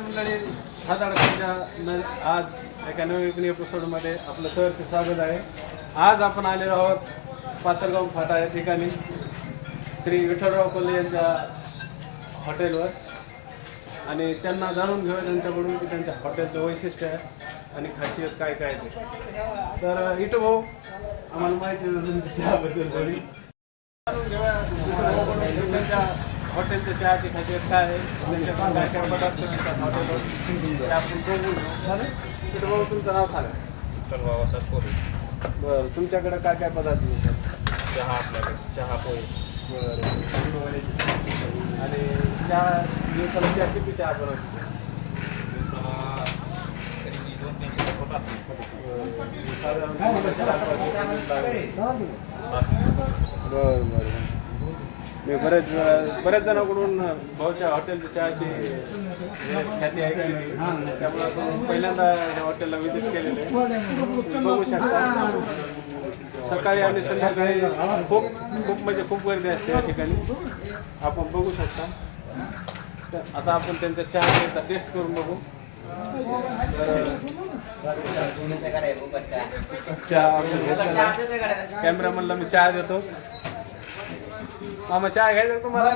मंडळी, आज एका नवीन एपिसोडमध्ये आपलं सहर्ष स्वागत आहे. आज आपण आलेलो आहोत पातळगाव फाटा या ठिकाणी श्री विठ्ठलराव कोल्हे यांच्या हॉटेलवर आणि त्यांना जाणून घेऊया त्यांच्याकडून की त्यांच्या हॉटेलचं वैशिष्ट्य आहे आणि खासियत काय काय ते. तर इटू भाऊ, आम्हाला माहिती आहे तुमच्या चहाबद्दल थोडी जाणून घेऊया. त्यांच्या हॉटेलच्या चहाची खासियत काय आहे, त्यांच्याकडून काय काय पदार्थ मिळतात हॉटेलवर ते आपण बघू. इटू भाऊ, तुमचं नाव सांगा. बरं, तुमच्याकडे काय काय पदार्थ मिळतात? चहा आपल्याकडे चहा पोहे. बरं, आणि चहा दिवसाला चहा किती चहा बनवतो? कधी 200-300 होत असतील. बरं बरं. मी बऱ्याच जणांकडून भाऊच्या हॉटेलच्या चहाची ख्याती ऐकली, त्यामुळे आपण पहिल्यांदा या हॉटेलला व्हिजिट केलेलं आहे. बघू शकता सकाळी आणि संध्याकाळी खूप गर्दी असते या ठिकाणी, आपण बघू शकता. तर आता आपण त्यांच्या चहा टेस्ट करून बघू. चहा कॅमेरामॅनला मी चहा देतो. मामा, चहा घ्यायचा तुम्हाला?